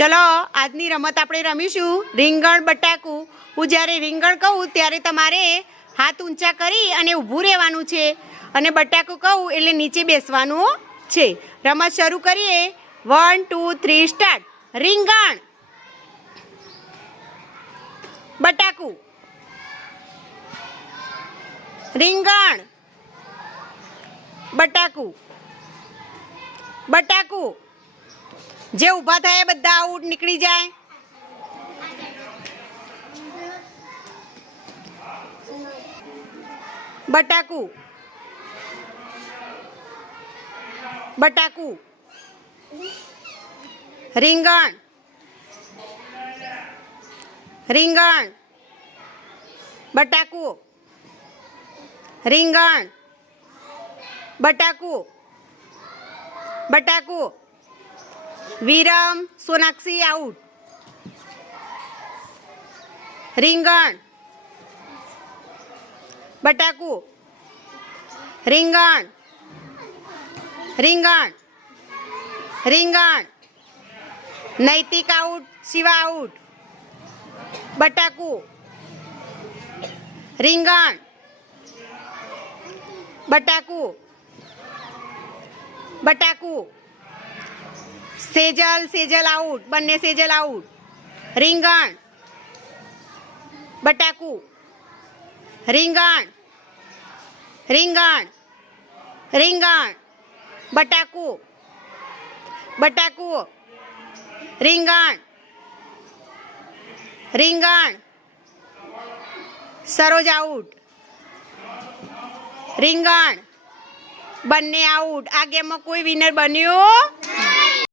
ચલો આજની રમત આપણે રમીશું રીંગણ બટાકું. હું જ્યારે રીંગણ કહું ત્યારે તમારે હાથ ઊંચા કરી અને ઊભું રહેવાનું છે, અને બટાકું કહું એટલે નીચે બેસવાનું છે. રમત શરૂ કરીએ. 1 2 3 સ્ટાર્ટ. રીંગણ, બટાકું, રીંગણ, બટાકું, બટાકું. જે ઊભા થાય બધા આઉટ નીકળી જાય. બટાકું, બટાકું, રીંગણ, રીંગણ, બટાકું, રીંગણ, બટાકું, બટાકું. વિરમ, સોનાક્ષી આઉટ. રીંગણ, બટાકું, રીંગણ, રીંગણ, રીંગણ. નૈતિક આઉટ, શિવા આઉટ. બટાકું, રીંગણ, બટાકું, બટાકું. સેજલ, સેજલ આઉટ. બંને સેજલ આઉટ. રીંગણ, બટાકું, રીંગણ, રીંગણ, રીંગણ, બટાકું, બટાકું, રીંગણ, રીંગણ. સરોજ આઉટ. રીંગણ. બંને આઉટ. આ ગેમમાં કોઈ વિનર બન્યો